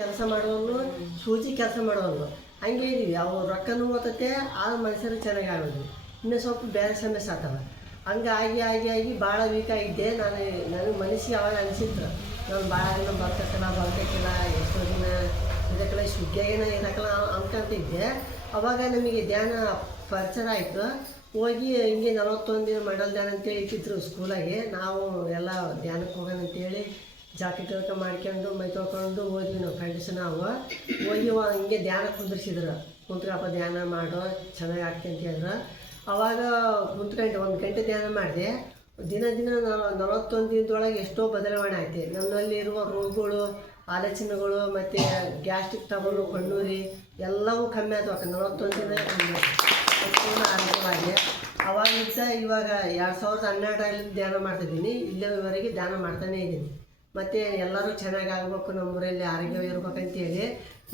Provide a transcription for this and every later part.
ಕೆಲಸ ಮಾಡೋನು ಸೂಜಿ ಕೆಲಸ ಮಾಡೋನು ಹಂಗೆ ಇದೀವಿ. ಅವು ರೊಕ್ಕನೂ ಓದತ್ತೆ, ಆ ಮನುಷ್ಯರು ಚೆನ್ನಾಗಿ ಆಗೋದು. ಇನ್ನೂ ಸ್ವಲ್ಪ ಬೇರೆ ಸಮಸ್ಯೆ ಆಗ್ತವೆ. ಹಂಗೆ ಆಗಿ ಭಾಳ ವೀಕ್ ಆಗಿದ್ದೆ. ನನಗೆ ಮನಸ್ಸಿಗೆ ಅವಾಗ ಅನಿಸಿತ್ತು, ನಾನು ಭಾಳ ದಿನ ಬರ್ತಕ್ಕಿಲ್ಲ ಎಷ್ಟೋ ದಿನ ಇದಕ್ಕೆಲ್ಲ ಸುಗ್ಗಿಯಾಗೇನ ಇದಕ್ಕೆಲ್ಲ ಅನ್ಕೊಂತಿದ್ದೆ. ಅವಾಗ ನಮಗೆ ಧ್ಯಾನ ಪರಿಚಯ ಆಯಿತು. ಹೋಗಿ ಹಿಂಗೆ 41 ದಿನ ಮಂಡಲ ಧ್ಯಾನ ಅಂತೇಳಿ ಇಟ್ಟಿದ್ರು ಸ್ಕೂಲಾಗೆ. ನಾವು ಎಲ್ಲ ಧ್ಯಾನಕ್ಕೆ ಹೋಗೋಣ ಅಂತೇಳಿ ಜಾಕೆಟ್ ಮಾಡ್ಕೊಂಡು ಮೈ ತೊಳ್ಕೊಂಡು ಹೋದ್ವಿ. ನಾವು ಫ್ರೆಂಡ್ಸ್ ನಾವು ಹೋಗಿ ಹಿಂಗೆ ಧ್ಯಾನ ಕುಂದಿರ್ಸಿದ್ರು. ಕುಂತ್ಕಪ್ಪ ಧ್ಯಾನ ಮಾಡೋ ಚೆನ್ನಾಗಿ ಆಗ್ತದೆ ಅಂತ ಹೇಳಿದ್ರು. ಅವಾಗ ಕುಂತ್ಕೊಂಡು 1 ಗಂಟೆ ಧ್ಯಾನ ಮಾಡಿದೆ. ದಿನ 41 ದಿನದೊಳಗೆ ಎಷ್ಟೋ ಬದಲಾವಣೆ ಆಯ್ತು. ನಮ್ಮಲ್ಲಿರುವ ರೋಗಗಳು, ಆಲೋಚನೆಗಳು ಮತ್ತು ಗ್ಯಾಸ್ಟ್ರಿಕ್ ಟ್ರಬಲು, ಕಣ್ಣೂರಿ ಎಲ್ಲವೂ ಕಮ್ಮಿ ಆಯ್ತು. 41 ದಿನ ಸಂಪೂರ್ಣ ಆರೋಗ್ಯವಾಗಿ ಅವಾಗಿಂದ ಇವಾಗ 2012ರಲ್ಲಿ ಧ್ಯಾನ ಮಾಡ್ತಿದ್ದೀನಿ. ಇಲ್ಲಿವರೆಗೆ ಧ್ಯಾನ ಮಾಡ್ತಾನೇ ಇದ್ದೀನಿ. ಮತ್ತು ಎಲ್ಲರೂ ಚೆನ್ನಾಗಿ ಆಗಬೇಕು, ನಮ್ಮೂರಲ್ಲಿ ಆರೋಗ್ಯ ಇರ್ಬೇಕಂತೇಳಿ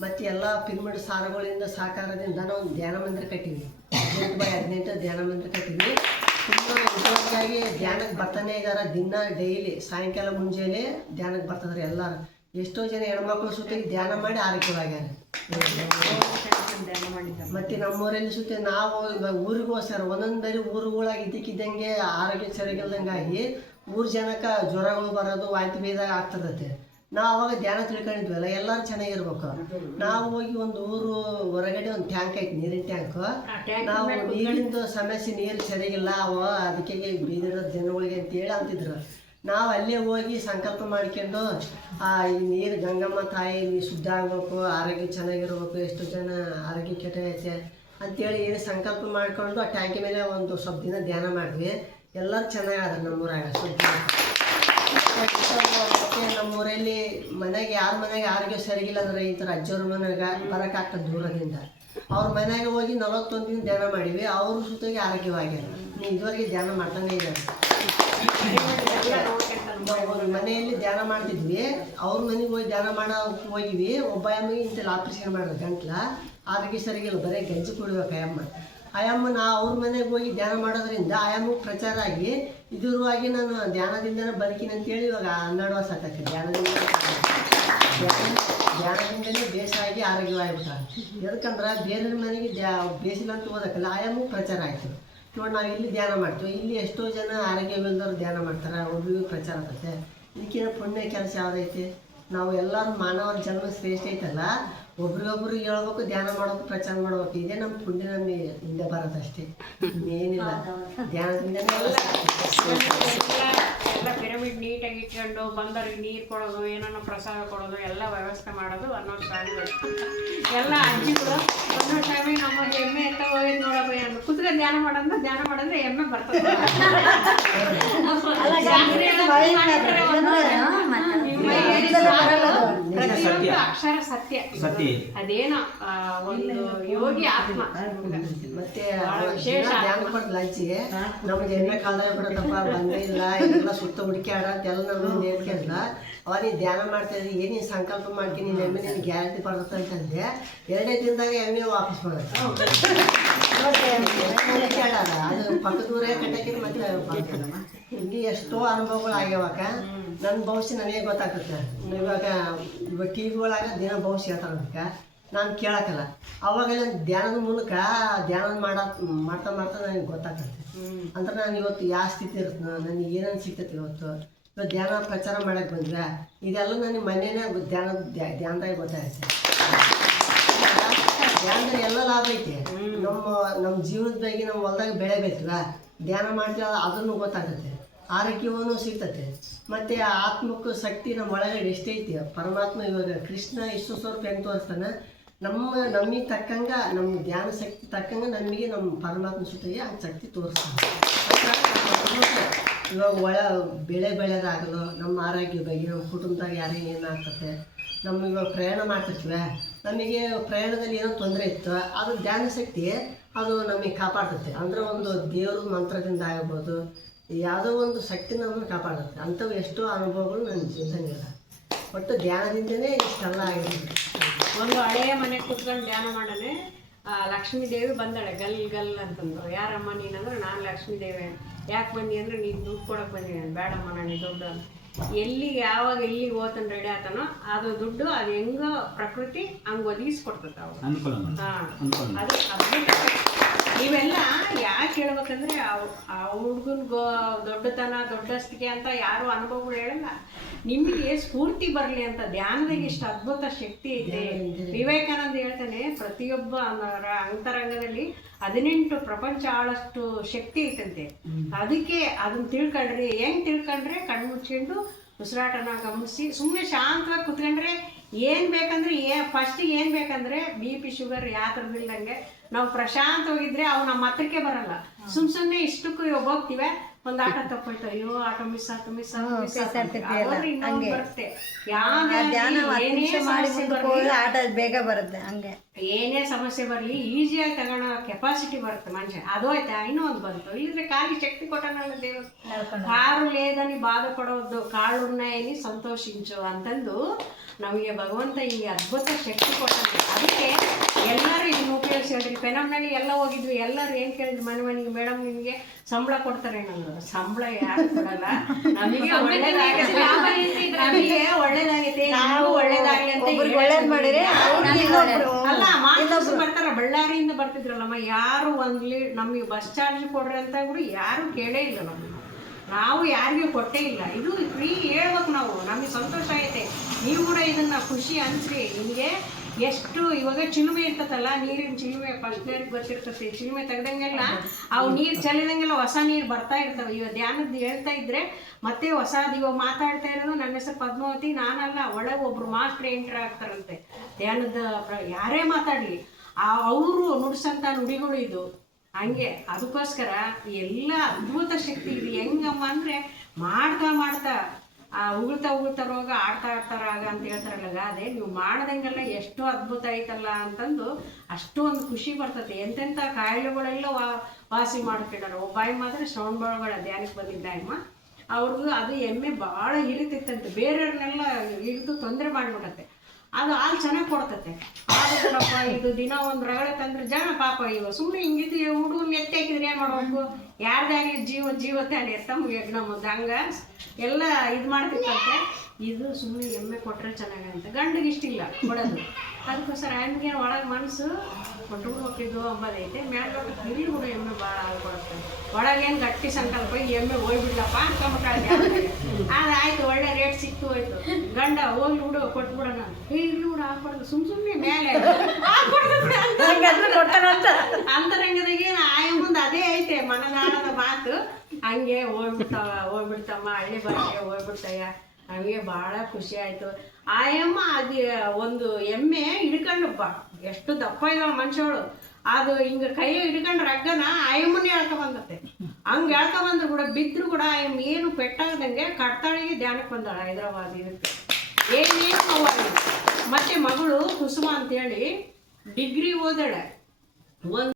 ಮತ್ತು ಎಲ್ಲ ಪಿರಮಿಡ್ ಸಾರಗಳಿಂದ ಸಹಕಾರದಿಂದ ನಾವು ಧ್ಯಾನ ಮಂದಿರ ಕಟ್ಟಿದ್ವಿ. 18/18 ಧ್ಯಾನ ಮಂದಿರ ಕಟ್ಟಿದ್ವಿ. ತುಂಬ ಉಪಯೋಗವಾಗಿ ಧ್ಯಾನಕ್ಕೆ ಬರ್ತಾನೆ ಇದ್ದಾರೆ. ದಿನ ಡೈಲಿ ಸಾಯಂಕಾಲ ಮುಂಜಾನೆ ಧ್ಯಾನಕ್ಕೆ ಬರ್ತಿದ್ದಾರೆ ಎಲ್ಲರೂ. ಎಷ್ಟೋ ಜನ ಹೆಣ್ಮಕ್ಳು ಸುತ್ತ ಧ್ಯಾನ ಮಾಡಿ ಆರೋಗ್ಯವಾಗ್ಯಾರ. ಮತ್ತು ನಮ್ಮೂರಲ್ಲಿ ಸುತ್ತ ನಾವು ಇವಾಗ ಊರಿಗೋಸ್ಕರ ಒಂದೊಂದರಿ ಊರುಗಳಾಗಿ ಇದ್ದಕ್ಕಿದ್ದಂಗೆ ಆರೋಗ್ಯ ಸರಿಗಿಲ್ದಂಗಾಗಿ ಊರು ಜನಕ್ಕೆ ಜ್ವರಗಳು ಬರೋದು, ವಾಂತಿ ಭೇದ ಆಗ್ತದತ್ತೆ. ನಾವು ಅವಾಗ ಧ್ಯಾನ ತಿಳ್ಕೊಂಡಿದ್ವಲ್ಲ, ಎಲ್ಲರೂ ಚೆನ್ನಾಗಿರ್ಬೇಕು. ನಾವು ಹೋಗಿ ಒಂದು ಊರು ಹೊರಗಡೆ ಒಂದು ಟ್ಯಾಂಕ್ ಐತಿ, ನೀರಿನ ಟ್ಯಾಂಕು. ನಾವು ನೀರಿಂದು ಸಮಸ್ಯೆ, ನೀರು ಸರಿಗಿಲ್ಲ ಅವ, ಅದಕ್ಕೆ ಬೀದಿರೋ ಜನಗಳಿಗೆ ಅಂತೇಳಿ ಅಂತಿದ್ರು. ನಾವು ಅಲ್ಲೇ ಹೋಗಿ ಸಂಕಲ್ಪ ಮಾಡ್ಕೊಂಡು ಈ ನೀರು ಗಂಗಮ್ಮ ತಾಯಿ ನೀರು ಶುದ್ಧ ಆಗಬೇಕು, ಆರೋಗ್ಯ ಚೆನ್ನಾಗಿರ್ಬೇಕು, ಎಷ್ಟು ಜನ ಆರೋಗ್ಯ ಕೆಟ್ಟೈತೆ ಅಂತೇಳಿ ಏನು ಸಂಕಲ್ಪ ಮಾಡಿಕೊಂಡು ಆ ಟ್ಯಾಂಕಿ ಮೇಲೆ ಒಂದು ಸ್ವಲ್ಪ ದಿನ ಧ್ಯಾನ ಮಾಡಿದ್ವಿ. ಎಲ್ಲರೂ ಚೆನ್ನಾಗಾದ್ರೆ ನಮ್ಮೂರಾಗ ಸುದ್ದಿ. ಮತ್ತು ನಮ್ಮೂರಲ್ಲಿ ಮನೆಗೆ ಯಾರ ಮನೆಗೆ ಆರೋಗ್ಯ ಸರಿಗಿಲ್ಲ ಅಂದರೆ ಈ ಥರ ಅಜ್ಜವ್ರ ಮನೆಗೆ ಬರೋಕ್ಕಾಗ್ತದೆ ದೂರದಿಂದ. ಅವ್ರ ಮನೆಗೆ ಹೋಗಿ 41 ದಿನ ಧ್ಯಾನ ಮಾಡಿವಿ. ಅವರು ಸುತ್ತಾಗಿ ಆರೋಗ್ಯವಾಗ್ಯಾರ. ಇದುವರೆಗೆ ಧ್ಯಾನ ಮಾಡ್ತಾನೆ ಇದ್ದಾರೆ. ಮನೆಯಲ್ಲಿ ಧ್ಯಾನ ಮಾಡ್ತಿದ್ವಿ, ಅವ್ರ ಮನೆಗೆ ಹೋಗಿ ಧ್ಯಾನ ಮಾಡೋ ಹೋಗಿವಿ. ಒಬ್ಬ ಅಮ್ಮಗೆ ಇಂತೆಲ್ಲ ಆಪ್ರೇಷನ್ ಮಾಡೋದು, ಗಂಟ್ಲ ಆರೋಗ್ಯ ಸರಿಗಿಲ್ಲ, ಬರೀ ಗಂಜಿ ಕೊಡ್ಬೇಕು ಆಯಮ್ಮ. ಅವ್ರ ಮನೆಗೆ ಹೋಗಿ ಧ್ಯಾನ ಮಾಡೋದ್ರಿಂದ ಆಯಮ್ಮಗೆ ಪ್ರಚಾರ ಆಗಿ ಇದುವಾಗಿ ನಾನು ಧ್ಯಾನದಿಂದನೇ ಬದುಕಿನ ಅಂತೇಳಿ ಇವಾಗ 12 ವರ್ಷ ಆಗ್ತೈತೆ. ಧ್ಯಾನದಿಂದಲೇ ಬೇಸಾಗಿ ಆರೋಗ್ಯವಾಗಿಬಿಟ್ಟ. ಎದಕ್ಕಂದ್ರೆ ಬೇರೆ ಮನೆಗೆ ಬೇಸಿಲ್ಲ ಅಂತ ಓದಕ್ಕಲ್ಲ, ಆಯಮ್ಮಗೆ ಪ್ರಚಾರ ಆಯಿತು. ನೋಡಿ ನಾವು ಇಲ್ಲಿ ಧ್ಯಾನ ಮಾಡ್ತೀವಿ, ಇಲ್ಲಿ ಎಷ್ಟೋ ಜನ ಆರೋಗ್ಯವಿಲ್ಲದವ್ರು ಧ್ಯಾನ ಮಾಡ್ತಾರೆ, ಒಬ್ರಿಗೂ ಪ್ರಚಾರ ಆಗ್ತೈತೆ. ಇದಕ್ಕಿಂತ ಪುಣ್ಯ ಕೆಲಸ ಯಾವುದೈತೆ? ನಾವು ಎಲ್ಲರೂ ಮಾನವರ ಜನ್ಮ ಶ್ರೇಷ್ಠ ಐತಲ್ಲ, ಒಬ್ರಿಗೊಬ್ರು ಹೇಳ್ಬೇಕು, ಧ್ಯಾನ ಮಾಡ್ಬೇಕು, ಪ್ರಚಾರ ಮಾಡ್ಬೇಕು. ಇದೇ ನಮ್ಮ ಪುಣ್ಯ ನಮಗೆ ಹಿಂದೆ ಬರೋದಷ್ಟೇ, ಏನಿಲ್ಲ. ಧ್ಯಾನದಿಂದನೇ ಎಲ್ಲ ಪಿರಮಿಡ್ ನೀಟಾಗಿ ಇಟ್ಕೊಂಡು ಬಂದವ್ರಿಗೆ ನೀರು ಕೊಡೋದು, ಏನೋ ಪ್ರಸಾದ ಕೊಡೋದು, ಎಲ್ಲ ವ್ಯವಸ್ಥೆ ಮಾಡೋದು. ಅನ್ನೋದು ಸ್ವಾಮಿಗಳು ಎಲ್ಲ ಅಜ್ಜಿಗಳು ಅನ್ನೋದು ಸ್ವಾಮಿ ನಮ್ಮ ಎಮ್ಮೆ ಎತ್ತ ಹೋಗಿ ನೋಡೋದು, ಕುತ್ಕೊಂಡು ಧ್ಯಾನ ಮಾಡೋದ್ರೆ ಎಮ್ಮೆ ಬರ್ತದೆ. ಅಕ್ಷರ ಸತ್ಯ, ಅದೇನೋ ಒಂದು ಯೋಗಿ ಆತ್ಮ. ಮತ್ತೆ ಧ್ಯಾನ ಕೊಡ್ತಲ್ಲ ಅಜ್ಜಿಗೆ, ನಮ್ಗೆ ಎಣ್ಣೆ ಕಾಲದಾಗ ಬಿಡೋದಪ್ಪ ಬಂದೇ ಇಲ್ಲ, ಎಲ್ಲ ಸುತ್ತ ಹುಡುಕ್ಯಾಡತ್ತೆಲ್ಲ ನಮ್ಗೆ ನೇರ್ಕೆಲ್ಲ. ಅವನಿಗೆ ಧ್ಯಾನ ಮಾಡ್ತಾಯಿದ್ದೆ, ಏನೇನು ಸಂಕಲ್ಪ ಮಾಡ್ತೀನಿ ಎಮ್ಮೆ ನಿನ್ನ ಗ್ಯಾರಂಟಿ ಬರ್ತದೆ ಅಂತಂದೆ. 2ನೇ ದಿನದಾಗ ಎಮ್ಮೆ ವಾಪಸ್ ಮಾಡೋದು. ಕೇಳಲ್ಲ, ಅದು ಪಕ್ಕದ ಊರೇ ಕಟ್ಟಕ್ಕೆ ಮತ್ತೆ ಬರ್ತದಮ್ಮ. ಹಿಂಗೆ ಎಷ್ಟೋ ಅನುಭವಗಳು ಆಗ್ಯಾವಾಗ. ನನ್ನ ಭವಿಷ್ಯ ನನಗೆ ಗೊತ್ತಾಗುತ್ತೆ. ಇವಾಗ ಟಿವಿಗಳಾಗ ದಿನ ಭವಿಷ್ಯ ಹೇಳ್ತಾರದಕ್ಕೆ ನಾನು ಕೇಳೋಕ್ಕಲ್ಲ. ಅವಾಗೆಲ್ಲ ಧ್ಯಾನದ ಮೂಲಕ ಧ್ಯಾನ ಮಾಡ್ತಾ ನನಗೆ ಗೊತ್ತಾಗ್ತದೆ. ಅಂದ್ರೆ ನಾನು ಇವತ್ತು ಯಾವ ಸ್ಥಿತಿ ಇರುತ್ತೆ, ನನಗೆ ಏನೇನು ಸಿಗ್ತೈತೆ ಇವತ್ತು ಧ್ಯಾನ ಪ್ರಚಾರ ಮಾಡೋಕ್ಕೆ ಬಂದ್ರೆ ಇದೆಲ್ಲ ನನಗೆ ಮನೇನೇ ಧ್ಯಾನದಾಗ ಗೊತ್ತಾಗುತ್ತೆ. ಧ್ಯಾನದಲ್ಲಿ ಎಲ್ಲ ಲಾಭ ಐತೆ. ನಮ್ಮ ಜೀವನದ ಬಗ್ಗೆ ನಮ್ಮ ಹೊಲದಾಗ ಬೆಳೆ ಬೇಕಲ್ಲ, ಧ್ಯಾನ ಮಾಡ್ತೀವಿ, ಅದನ್ನು ಗೊತ್ತಾಗುತ್ತೆ. ಆರೋಗ್ಯವೂ ಸಿಗ್ತತೆ. ಮತ್ತು ಆತ್ಮಕ್ಕೆ ಶಕ್ತಿ ನಮ್ಮ ಒಳಗಡೆ ಎಷ್ಟೈತಿ. ಪರಮಾತ್ಮ ಇವಾಗ ಕೃಷ್ಣ ಸ್ವರೂಪ ಹೆಂಗೆ ತೋರಿಸ್ತಾನೆ, ನಮಗೆ ತಕ್ಕಂಗೆ, ನಮ್ಮ ಧ್ಯಾನ ಶಕ್ತಿ ತಕ್ಕಂಗೆ ನಮಗೆ ನಮ್ಮ ಪರಮಾತ್ಮ ಸುತ್ತಿಗೆ ಆ ಶಕ್ತಿ ತೋರಿಸ್ತಾನೆ. ಇವಾಗ ಬೆಳೆಯೋದಾಗಲು, ನಮ್ಮ ಆರೋಗ್ಯ ಬಗ್ಗೆ, ನಮ್ಮ ಕುಟುಂಬದಾಗ ಯಾರಿಗೆ ಏನಾಗ್ತದೆ, ನಮ್ಮ ಇವಾಗ ಪ್ರಯಾಣ ಮಾಡ್ತಿರ್ತೀವಿ, ನಮಗೆ ಪ್ರಯಾಣದಲ್ಲಿ ಏನೋ ತೊಂದರೆ ಇತ್ತು, ಅದು ಧ್ಯಾನ ಶಕ್ತಿ ಅದು ನಮಗೆ ಕಾಪಾಡ್ತೈತೆ. ಅಂದರೆ ಒಂದು ದೇವ್ರ ಮಂತ್ರದಿಂದ ಆಗ್ಬೋದು, ಯಾವುದೋ ಒಂದು ಶಕ್ತಿ ನಮ್ಮನ್ನು ಕಾಪಾಡುತ್ತೆ. ಅಂಥವು ಎಷ್ಟೋ ಅನುಭವಗಳು ನನ್ನ ಜೀವನದಲ್ಲಿಲ್ಲ. ಒಟ್ಟು ಧ್ಯಾನದಿಂದನೇ ಇಷ್ಟೆಲ್ಲ ಆಗಿದೆ. ಒಂದು ಹಳೆಯ ಮನೆಗೆ ಕೂತ್ಕೊಂಡು ಧ್ಯಾನ ಮಾಡನೆ ಲಕ್ಷ್ಮೀ ದೇವಿ ಬಂದಾಳೆ, ಗಲ್ ಅಂತಂದ್ರು. ಯಾರಮ್ಮ ನೀನಂದ್ರೆ ನಾನು ಲಕ್ಷ್ಮೀ ದೇವಿ. ಯಾಕೆ ಬಂದಿ ಅಂದರೆ ನೀನು ದುಡ್ಡು ಕೊಡೋಕೆ ಬಂದಿದ್ದೀನಿ. ಬೇಡಮ್ಮ ನನಗೆ ದುಡ್ಡು. ಎಲ್ಲಿ ಯಾವಾಗ ಎಲ್ಲಿಗೆ ಹೋತನ್ ರೆಡಿ ಆತನೋ ಅದು ದುಡ್ಡು ಅದು ಹೆಂಗೋ ಪ್ರಕೃತಿ ಹಂಗೆ ಒದಗಿಸ್ಕೊಡ್ತದೆ ಅವು. ಅದು ಇವೆಲ್ಲ ಯಾಕೆ ಹೇಳ್ಬೇಕಂದ್ರೆ ಆ ಹುಡುಗನ ದೊಡ್ಡತನ ದೊಡ್ಡಸ್ತಿಗೆ ಅಂತ ಯಾರು ಅನುಭವಗಳು ಹೇಳಲ್ಲ, ನಿಮಗೆ ಸ್ಫೂರ್ತಿ ಬರಲಿ ಅಂತ. ಧ್ಯಾನದಾಗ ಇಷ್ಟು ಅದ್ಭುತ ಶಕ್ತಿ ಐತೆ. ವಿವೇಕಾನಂದ ಹೇಳ್ತಾನೆ, ಪ್ರತಿಯೊಬ್ಬ ಅಂತರಂಗದಲ್ಲಿ 18 ಪ್ರಪಂಚ ಆಳಷ್ಟು ಶಕ್ತಿ ಐತಂತೆ. ಅದಕ್ಕೆ ಅದನ್ನ ತಿಳ್ಕೊಂಡ್ರಿ. ಹೆಂಗ್ ತಿಳ್ಕೊಂಡ್ರೆ ಕಣ್ಣು ಮುಚ್ಕೊಂಡು ಉಸಿರಾಟನ ಗಮನಿಸಿ ಸುಮ್ಮನೆ ಶಾಂತವಾಗಿ ಕುತ್ಕೊಂಡ್ರೆ ಏನು ಬೇಕಂದ್ರೆ ಫಸ್ಟಿಗೆ ಏನು ಬೇಕಂದ್ರೆ BP ಶುಗರ್ ಯಾವ ಥರದಿಲ್ಲಂಗೆ ನಾವು ಪ್ರಶಾಂತವಾಗಿದ್ರೆ ಅವು ನಮ್ಮ ಹತ್ರಕ್ಕೆ ಬರಲ್ಲ. ಸುಮ್ಮನೆ ಇಷ್ಟಕ್ಕೂ ಇವಾಗ ಹೋಗ್ತೀವಿ, ಒಂದು ಆಟ ತಪ್ಪೋಯ್ತು, ಅಯ್ಯೋ ಆಟೋ ಮಿಸ್ ಆಯ್ತು ಇನ್ನೊಂದು ಬರುತ್ತೆ. ಬೇಗ ಬರುತ್ತೆ. ಹಂಗೆ ಏನೇ ಸಮಸ್ಯೆ ಬರಲಿ ಈಸಿಯಾಗಿ ತಗೊಳ್ಳೋ ಕೆಪಾಸಿಟಿ ಬರುತ್ತೆ ಮನುಷ್ಯ. ಅದು ಆಯ್ತಾ ಇನ್ನೊಂದು ಬಂತು. ಇಲ್ಲದ್ರೆ ಖಾಲಿ ಶಕ್ತಿ ಕೊಟ್ಟನಲ್ಲ ದೇವರು. ಕಾರು ಲೇదని బాధపడవద్దు ಕಾಳುಣ್ಣಯನಿ ಸಂತೋಷಿಂಚು ಅಂತಂದು ನಮಗೆ ಭಗವಂತ ಈ ಅದ್ಭುತ ಶಕ್ತಿ ಕೊಟ್ಟಾನೆ. ಅದಕ್ಕೆ ಎಲ್ಲರೂ ಇದನ್ನ ಉಪಯೋಗಿಸಿ ಹೇಳ್ರಿ. ಪೆನಮ್ನಲ್ಲಿ ಎಲ್ಲ ಹೋಗಿದ್ವಿ, ಎಲ್ಲರೂ ಏನು ಕೇಳಿದ್ರು ಮನೆಗೆ, ಮೇಡಮ್ ನಿಮಗೆ ಸಂಬಳ ಕೊಡ್ತಾರೆ ನಂಗೆ. ಸಂಬಳ ಯಾರು ಕೊಡಲ್ಲ, ನಮಗೆ ಒಳ್ಳೇದಾಗೈತೆ, ನಮಗೆ ಒಳ್ಳೇದಾಗೈತೆ, ನಾವು ಒಳ್ಳೇದಾಗಲಿ ಅಂತ ಅಲ್ಲ ಮಾತು ಬರ್ತಾರ. ಬಳ್ಳಾರಿಯಿಂದ ಬರ್ತಿದ್ರಲ್ಲಮ್ಮ, ಯಾರು ಒಂದ್ಲಿ ನಮಗೆ ಬಸ್ ಚಾರ್ಜ್ ಕೊಡ್ರಿ ಅಂತ ಕೂಡ ಯಾರು ಕೇಳೇ ಇಲ್ಲ. ನಾವು ಯಾರಿಗೂ ಕೊಟ್ಟೇ ಇಲ್ಲ. ಇದು ಫ್ರೀ ಹೇಳ್ಬೇಕು ನಾವು. ನಮಗೆ ಸಂತೋಷ ಐತೆ. ನೀವು ಕೂಡ ಇದನ್ನ ಖುಷಿ ಅನ್ಸ್ರಿ. ನಿಮಗೆ ಎಷ್ಟು ಇವಾಗ ಚಿಲುಮೆ ಇರ್ತದಲ್ಲ, ನೀರಿನ ಚಿಲುಮೆ ಫಸ್ಟ್ ನೀರಿಗೆ ಬರ್ತಿರ್ತದೆ. ಚಿಲುಮೆ ತೆಗ್ದಂಗೆಲ್ಲ ಅವು ನೀರು ಚೆಲ್ಲಿದಂಗೆಲ್ಲ ಹೊಸ ನೀರು ಬರ್ತಾ ಇರ್ತವೆ. ಇವಾಗ ಧ್ಯಾನದ್ದು ಹೇಳ್ತಾ ಇದ್ರೆ ಮತ್ತೆ ಹೊಸದು. ಇವಾಗ ಮಾತಾಡ್ತಾ ಇರೋದು ನನ್ನ ಹೆಸರು ಪದ್ಮಾವತಿ, ನಾನಲ್ಲ, ಒಳಗೆ ಒಬ್ರು ಮಾಸ್ಟರ್ ಎಂಟ್ರ್ ಆಗ್ತಾರಂತೆ ಧ್ಯಾನದ. ಯಾರೇ ಮಾತಾಡಲಿ ಅವರು ನುಡಿಸಂತ ನುಡಿಗಳು ಇದು ಹಂಗೆ. ಅದಕ್ಕೋಸ್ಕರ ಎಲ್ಲ ಅದ್ಭುತ ಶಕ್ತಿ ಇದು. ಹೆಂಗಮ್ಮ ಅಂದರೆ ಮಾಡ್ತಾ ಮಾಡ್ತಾ ಉಗುಳ್ತಾ ರೋಗ ಆಡ್ತಾ ಆಗ ಅಂತ ಹೇಳ್ತಾರಲ್ಲ, ಅದೇ ನೀವು ಮಾಡ್ದಂಗೆಲ್ಲ ಎಷ್ಟು ಅದ್ಭುತ ಐತಲ್ಲ ಅಂತಂದು ಅಷ್ಟೊಂದು ಖುಷಿ ಬರ್ತದೆ. ಎಂತೆಂಥ ಕಾಯಿಲೆಗಳೆಲ್ಲ ವಾಸಿ ಮಾಡ್ತಿದ್ದಾರೆ. ಒಬ್ಬಾಯಿ ಮಾತ್ರ ಶ್ರವಣಬೆಳಗೊಳ ಧ್ಯಾನಕ್ಕೆ ಬಂದಿದ್ದ ಅಮ್ಮ, ಅವ್ರಿಗೂ ಅದು ಎಮ್ಮೆ ಭಾಳ ಹಿರಿತಿತ್ತಂತೆ. ಬೇರೆಯವ್ರನ್ನೆಲ್ಲ ಹಿಡಿದು ತೊಂದರೆ ಮಾಡಿಬಿಡತ್ತೆ. ಅದು ಹಾಲು ಚೆನ್ನಾಗಿ ಕೊಡ್ತತೆ. ಆದಪ್ಪ ಇದು ದಿನ ಒಂದು ರಗಳೆ ತಂದ್ರೆ ಜನ ಪಾಪ ಇವ ಸುಮ್ಮನೆ ಹಿಂಗಿದ್ದು ಹುಡುಗನ ಎತ್ತಿ ಹಾಕಿದ್ರೆ ಏನು ಮಾಡ್ಬೇಕು? ಯಾರ್ದಾಗಲಿ ಜೀವತೆ ಅಲ್ಲಿ ಎತ್ತಮ್ಮ ಯಜ್ಞ ಮುದ್ದೆ ಹಂಗೆ ಎಲ್ಲ ಇದು ಮಾಡ್ತಿತ್ತಂತೆ. ಇದು ಸುಮ್ಮನೆ ಎಮ್ಮೆ ಕೊಟ್ಟರೆ ಚೆನ್ನಾಗಂತೆ. ಗಂಡಿಗೆ ಇಷ್ಟಿಲ್ಲ ಕೊಡೋದು. ಅದಕ್ಕೋಸ್ಕರ ಹೆಣ್ಣಿಗೆ ಒಳಗೆ ಮನಸ್ಸು ಕೊಟ್ಟು ಹೋಗಿದ್ದು ಅಂಬೋದೈತೆ. ಮೇಲ್ಗಡೆ ಇಲ್ಲಿ ಕೂಡ ಎಮ್ಮೆ ಭಾಳ ಹಾಲು ಕೊಡುತ್ತೆ. ಒಳಗೇನು ಗಟ್ಟಿ ಸಂಕಲ್ಪ ಎಮ್ಮೆ ಹೋಗ್ಬಿಡ್ಲಪ್ಪ ಅನ್ಕೊಂಬಿಟ್ಟಾಳೆ. ಅದಾಯ್ತು, ಒಳ್ಳೆ ರೇಟ್ ಸಿಕ್ತು ಹೋಯ್ತು. ಗಂಡ ಹೋಗ್ಲಿ ಬಿಡು ಕೊಟ್ಬಿಡೋಣ, ಇಲ್ಲಿ ಕೂಡ ಹಾಕ್ಬಾರ್ದು ಸುಮ್ಮನೆ ಮೇಲೆ ಅಂತರಂಗದಾಗೆ ಆಯ ಮುಂದೆ ಅದೇ ಐತೆ ಮನದಾಳದ ಮಾತು. ಹಂಗೆ ಹೋಗ್ಬಿಡ್ತಮ್ಮ ಹಳ್ಳಿ ಭಾಷೆ ಹೋಗ್ಬಿಡ್ತಯ್ಯ. ನಮಗೆ ಭಾಳ ಖುಷಿ ಆಯಿತು. ಆಯಮ್ಮ ಅದು ಒಂದು ಎಮ್ಮೆ ಹಿಡ್ಕೊಂಡಪ್ಪ, ಎಷ್ಟು ದಪ್ಪ ಇದ್ದಾವ ಮನುಷ್ಯಗಳು. ಅದು ಹಿಂಗೆ ಕೈ ಹಿಡ್ಕೊಂಡು ರಗ್ಗನ ಆಯಮ್ಮನೇ ಎಳ್ಕೊಂಬಂದತ್ತೆ. ಹಂಗೆ ಎಳ್ಕೊಂಬಂದ್ರು ಕೂಡ ಬಿದ್ದರೂ ಕೂಡ ಆಯಮ್ಮ ಏನು ಪೆಟ್ಟಾಗದಂಗೆ ಕಟ್ತಾಳಿಗೆ ಧ್ಯಾನಕ್ಕೆ ಬಂದಾಳ ಹೈದರಾಬಾದ್. ಇದಕ್ಕೆ ಏನೇನು ನೋವಾಗಿ. ಮತ್ತು ಮಗಳು ಕುಸುಮ ಅಂತೇಳಿ ಡಿಗ್ರಿ ಓದಾಳೆ.